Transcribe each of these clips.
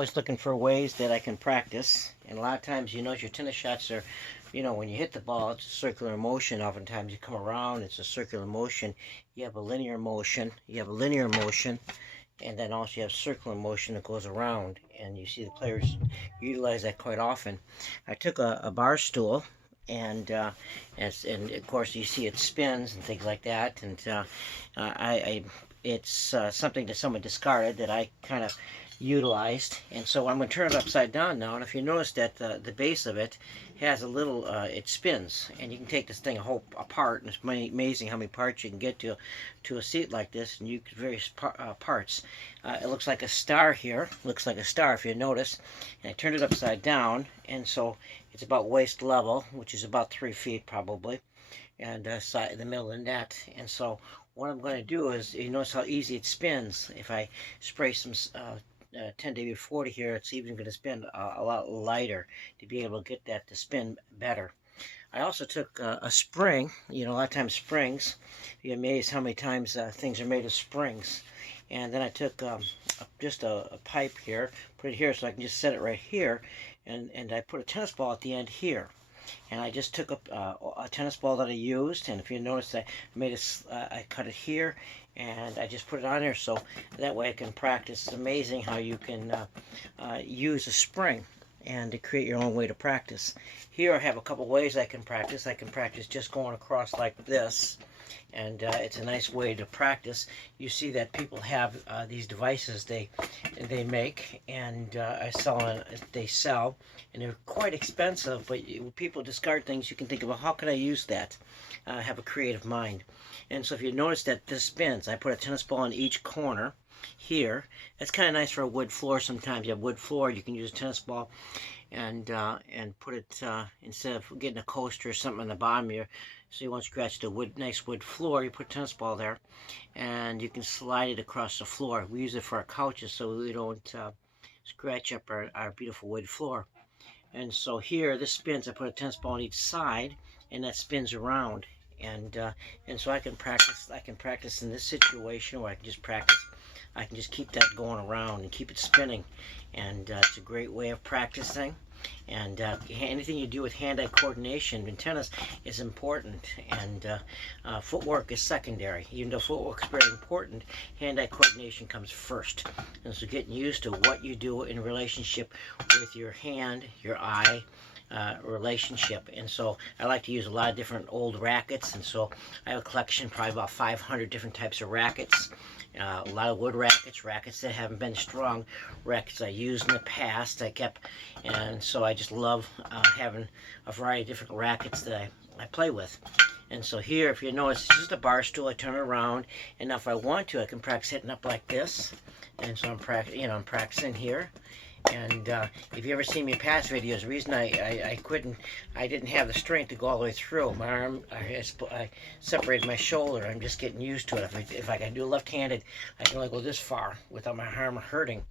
always looking for ways that I can practice. And a lot of times, you know, your tennis shots are, you know, when you hit the ball, it's a circular motion. Oftentimes you come around, it's a circular motion. You have a linear motion. You have a linear motion. And then also you have circular motion that goes around. And you see the players utilize that quite often. I took a bar stool. And of course you see it spins and things like that. And it's something that someone discarded that I kind of utilized, and so I'm going to turn it upside down now. And if you notice that the base of it has a little it spins, and you can take this thing apart, and it's amazing how many parts you can get to a seat like this, and you can various parts. It looks like a star here, looks like a star if you notice. And I turned it upside down, and so it's about waist level, which is about 3 feet probably, and side in the middle of the net. And so what I'm going to do is, you notice how easy it spins. If I spray some 10W40 here, it's even going to spin a lot lighter to be able to get that to spin better. I also took a spring. You know, a lot of times springs, you're amazed how many times things are made of springs. And then I took just a pipe here, put it here so I can just set it right here, and I put a tennis ball at the end here. And I just took a tennis ball that I used, and if you notice, I made I cut it here, and I just put it on there so that way I can practice. It's amazing how you can use a spring and to create your own way to practice. Here I have a couple ways I can practice. I can practice just going across like this, and it's a nice way to practice. You see that people have these devices they make, and they sell, and they're quite expensive, but people discard things. You can think about, how can I use that? Have a creative mind. And so if you notice that this spins, I put a tennis ball in each corner here. It's kind of nice for a wood floor. Sometimes you have wood floor, you can use a tennis ball and put it instead of getting a coaster or something on the bottom here, so you want to scratch the nice wood floor, you put a tennis ball there, and you can slide it across the floor. We use it for our couches so we don't scratch up our beautiful wood floor. And so here, this spins. I put a tennis ball on each side, and that spins around. And so I can practice in this situation, where I can just practice. I can just keep that going around and keep it spinning, and it's a great way of practicing. And anything you do with hand-eye coordination in tennis is important, and footwork is secondary. Even though footwork is very important, hand-eye coordination comes first. And so getting used to what you do in relationship with your hand, your eye, relationship. And so I like to use a lot of different old rackets, and so I have a collection, probably about 500 different types of rackets. A lot of wood rackets that haven't been strong, rackets I used in the past I kept, and so I just love having a variety of different rackets that I play with. And so here, if you notice, it's just a bar stool. I turn it around, and now if I want to, I can practice hitting up like this. And so I'm practicing here. And if you ever seen me past videos, the reason I couldn't, I didn't have the strength to go all the way through. My arm, I separated my shoulder. I'm just getting used to it. If I can do left-handed, I can only go this far without my arm hurting.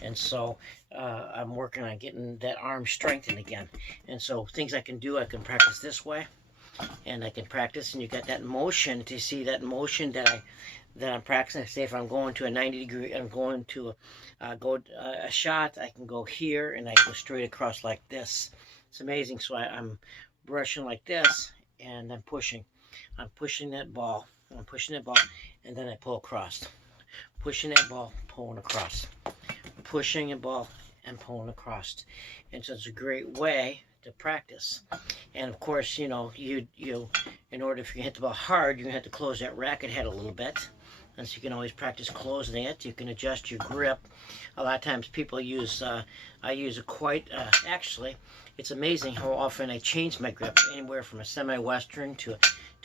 And so I'm working on getting that arm strengthened again. And so things I can do, I can practice this way, and I can practice, and you got that motion. To see that motion that I'm practicing. Say if I'm going to a 90 degree, I'm going to a shot, I can go here, and I go straight across like this. It's amazing. So I'm brushing like this, and I'm pushing. I'm pushing that ball. I'm pushing that ball, and then I pull across. Pushing that ball, pulling across. Pushing a ball and pulling across. And so it's a great way to practice. And of course, you know, you in order for you to hit the ball hard, you're gonna have to close that racket head a little bit. And so you can always practice closing it. You can adjust your grip. A lot of times people use, I use actually, it's amazing how often I change my grip, anywhere from a semi-western to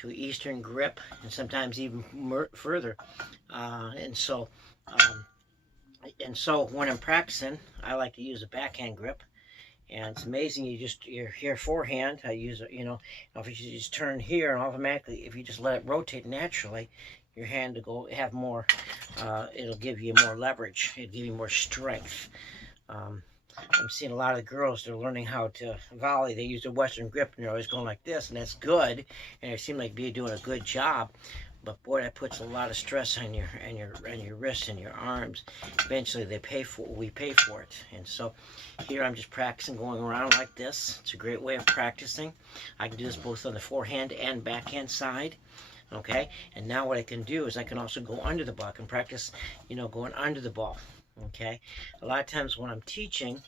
eastern grip, and sometimes even further. And so when I'm practicing, I like to use a backhand grip. And it's amazing, you're here forehand, I use it, you know, if you just turn here, and automatically, if you just let it rotate naturally, your hand to go have more, it'll give you more leverage, it'll give you more strength. I'm seeing a lot of the girls, they're learning how to volley, they use a western grip, and they're always going like this, and that's good, and they seem like they're doing a good job. but boy, that puts a lot of stress on your wrists and your arms. Eventually, we pay for it. And so, here I'm just practicing going around like this. It's a great way of practicing. I can do this both on the forehand and backhand side. Okay, and now what I can do is I can also go under the ball. I can practice, going under the ball. Okay, a lot of times when I'm teaching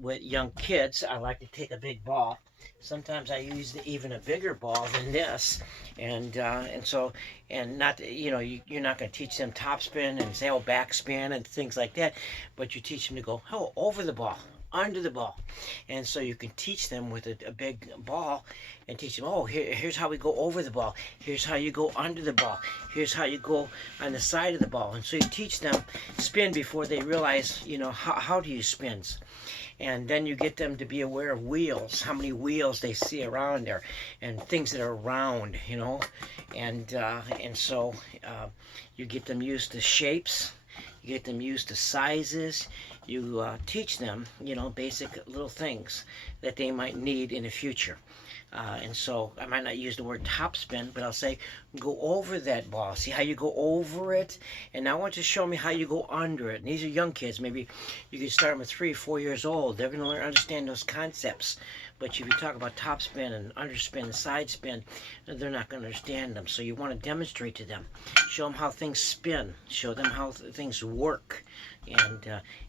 with young kids, I like to take a big ball. Sometimes I use even a bigger ball than this, and so not you're not going to teach them topspin and say backspin and things like that, but you teach them to go over the ball, under the ball. And so you can teach them with a big ball and teach them, here's how we go over the ball, here's how you go under the ball, here's how you go on the side of the ball. And so you teach them spin before they realize how do you spins. And then you get them to be aware of wheels, how many wheels they see around there, and things that are round, and so you get them used to shapes, you get them used to sizes. You teach them, basic little things that they might need in the future. And so I might not use the word topspin, but I'll say go over that ball. See how you go over it? And now I want you to show me how you go under it. And these are young kids. Maybe you could start them at 3 or 4 years old. They're going to understand those concepts. But if you talk about topspin and underspin and side spin, they're not going to understand them. So you want to demonstrate to them. Show them how things spin. Show them how things work.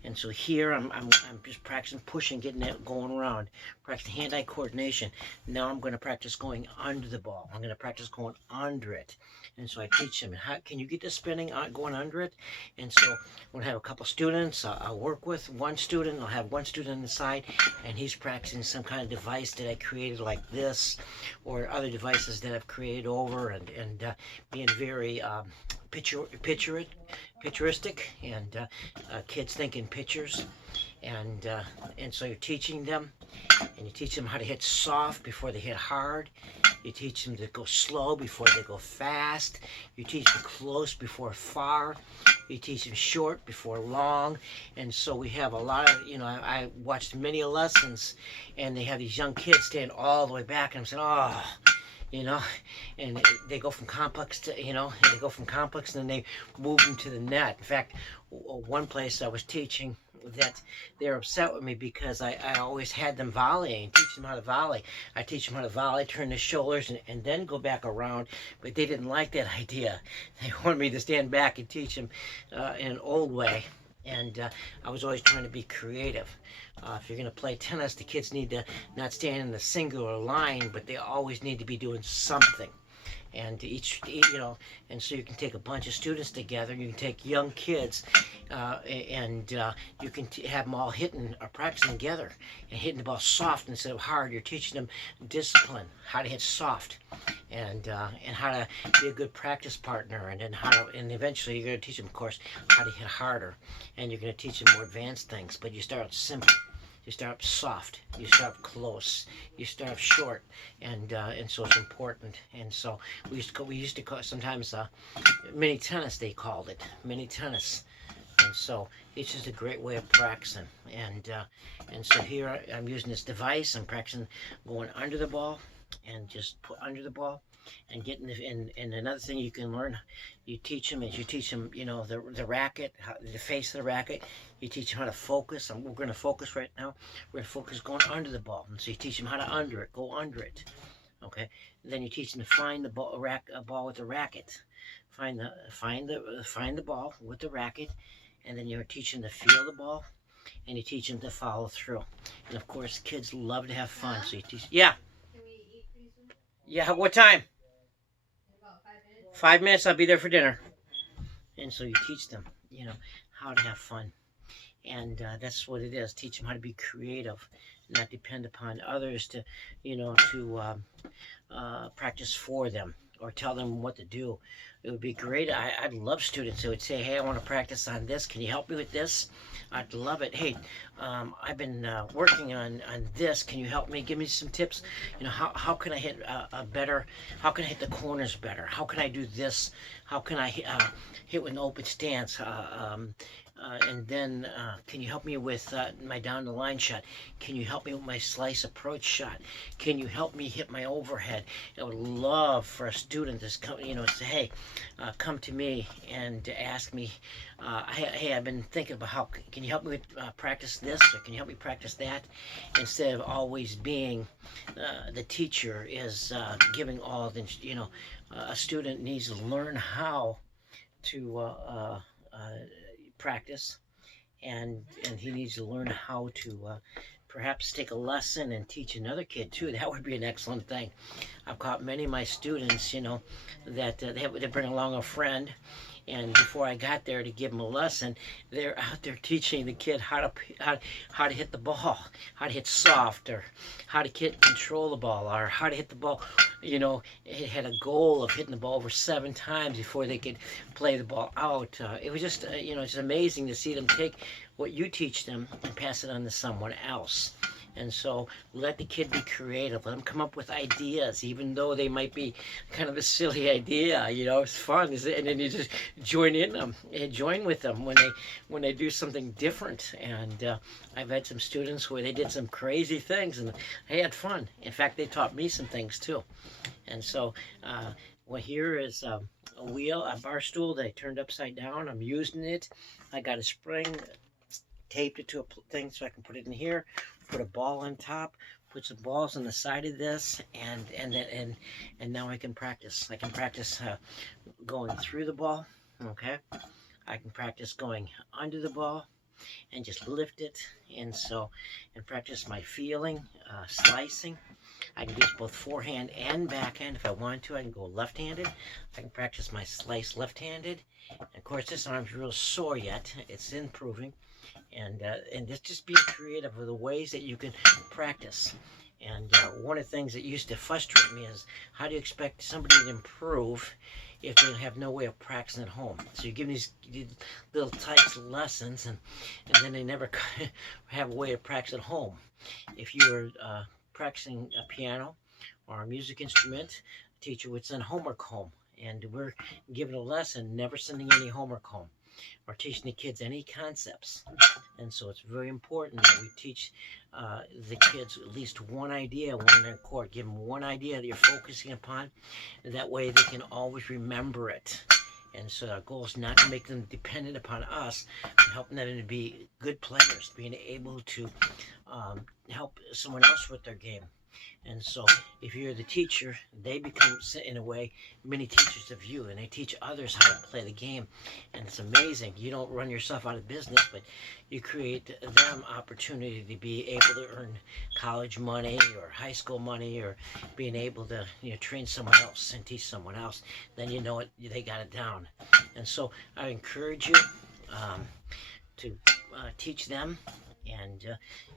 And so here I'm just practicing pushing, getting it going around, practicing hand-eye coordination. Now I'm going to practice going under the ball. I'm going to practice going under it. And so I teach them, how can you get the spinning going under it? And so I'm going to have a couple students. I'll work with one student. I'll have one student on the side, and he's practicing some kind of device that I created like this, or other devices that I've created over, and being very picturistic, and kids think in pictures, and so you're teaching them, and you teach them how to hit soft before they hit hard. You teach them to go slow before they go fast. You teach them close before far. You teach them short before long. And so we have a lot of, I watched many lessons, and they have these young kids stand all the way back, and I'm saying, and they go from complex to, they go from complex, and then they move them to the net. In fact, one place I was teaching that they're upset with me because I always had them volleying, teach them how to volley. I teach them how to volley, turn the shoulders, and then go back around, but they didn't like that idea. They wanted me to stand back and teach them in an old way. And I was always trying to be creative. If you're going to play tennis, the kids need to not stand in a singular line, but they always need to be doing something. And and so you can take a bunch of students together. You can take young kids, and you can have them all hitting or practicing together and hitting the ball soft instead of hard. You're teaching them discipline, how to hit soft, and how to be a good practice partner, and then and eventually you're going to teach them, of course, how to hit harder, and you're going to teach them more advanced things. But you start out simple. You start up soft, you start up close, you start up short, and so it's important. And so we used to call sometimes mini tennis, they called it mini tennis. And so it's just a great way of practicing. And so here I'm using this device. I'm practicing going under the ball, and just put under the ball, and getting and another thing you can learn, you teach them the racket, the face of the racket. You teach them how to focus. We're going to focus right now. We're going to focus going under the ball, and so you teach them how to go under it. Okay. And then you teach them to find the ball with the racket. Find the ball with the racket, and then you're teaching them to feel the ball, and you teach them to follow through. And of course, kids love to have fun, so you teach. Yeah. Yeah, what time? 5 minutes, I'll be there for dinner. And so you teach them, how to have fun. And that's what it is. Teach them how to be creative, not depend upon others to practice for them or tell them what to do. It would be great. I'd love students who would say, hey, I want to practice on this. Can you help me with this? I'd love it. Hey, I've been working on this. Can you help me? Give me some tips. How can I hit better? How can I hit the corners better? How can I do this? How can I hit with an open stance? And then, can you help me with my down the line shot? Can you help me with my slice approach shot? Can you help me hit my overhead? I would love for a student to come, say, hey, come to me and ask me, hey, I've been thinking about how, can you help me with practice this, or can you help me practice that? Instead of always being the teacher is giving all the, a student needs to learn how to practice, and he needs to learn how to perhaps take a lesson and teach another kid too. That would be an excellent thing. I've caught many of my students, that they bring along a friend, and before I got there to give them a lesson, they're out there teaching the kid how to hit the ball, how to hit soft, or how to control the ball, or how to hit the ball. It had a goal of hitting the ball over 7 times before they could play the ball out. It was just, it's amazing to see them take what you teach them and pass it on to someone else. And so let the kid be creative. Let them come up with ideas, even though they might be kind of a silly idea. It's fun, and then you just join in them and join with them when they do something different. And I've had some students where they did some crazy things, and they had fun. In fact, they taught me some things too. And so, well, here is a bar stool that I turned upside down. I'm using it. I got a spring, taped it to a thing so I can put it in here. Put a ball on top, put some balls on the side of this, and now I can practice. I can practice going through the ball. Okay, I can practice going under the ball and just lift it, and practice my feeling, slicing. I can do both forehand and backhand if I want to. I can go left-handed. I can practice my slice left-handed. Of course, this arm's real sore yet. It's improving. And just being creative with the ways that you can practice. And one of the things that used to frustrate me is, how do you expect somebody to improve if they have no way of practicing at home? So you give these little tight lessons, and then they never have a way of practicing at home. If you were practicing a piano or a music instrument, a teacher would send homework home. And we're giving a lesson, never sending any homework home, or teaching the kids any concepts. And so it's very important that we teach the kids at least one idea when they're in court. Give them one idea that you're focusing upon, and that way they can always remember it. And so our goal is not to make them dependent upon us, but helping them to be good players, being able to help someone else with their game. And so if you're the teacher, they become, in a way, many teachers of you, and they teach others how to play the game. And it's amazing. You don't run yourself out of business, but you create them opportunity to be able to earn college money or high school money, or being able to train someone else and teach someone else. Then they got it down. And so I encourage you to teach them. And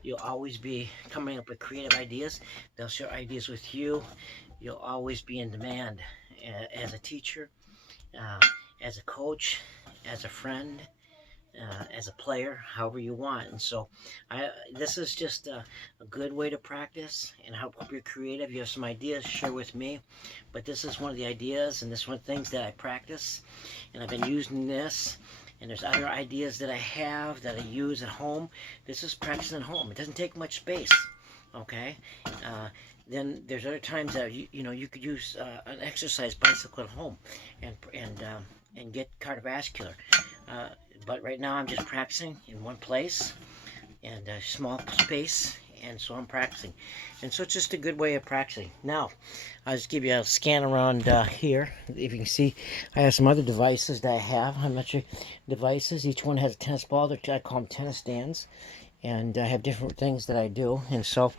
you'll always be coming up with creative ideas. They'll share ideas with you. You'll always be in demand as a teacher, as a coach, as a friend, as a player, however you want. And so this is just a good way to practice and help you creative. You have some ideas, share with me. But this is one of the ideas, and this is one of the things that I practice. And I've been using this. And there's other ideas that I have that I use at home. This is practicing at home. It doesn't take much space, okay? Then there's other times that you could use an exercise bicycle at home and get cardiovascular. But right now I'm just practicing in one place and a small space. And so I'm practicing. And so it's just a good way of practicing. Now, I'll just give you a scan around here. If you can see, I have some other devices that I have. I'm not sure devices. Each one has a tennis ball. I call them tennis stands. And I have different things that I do. And so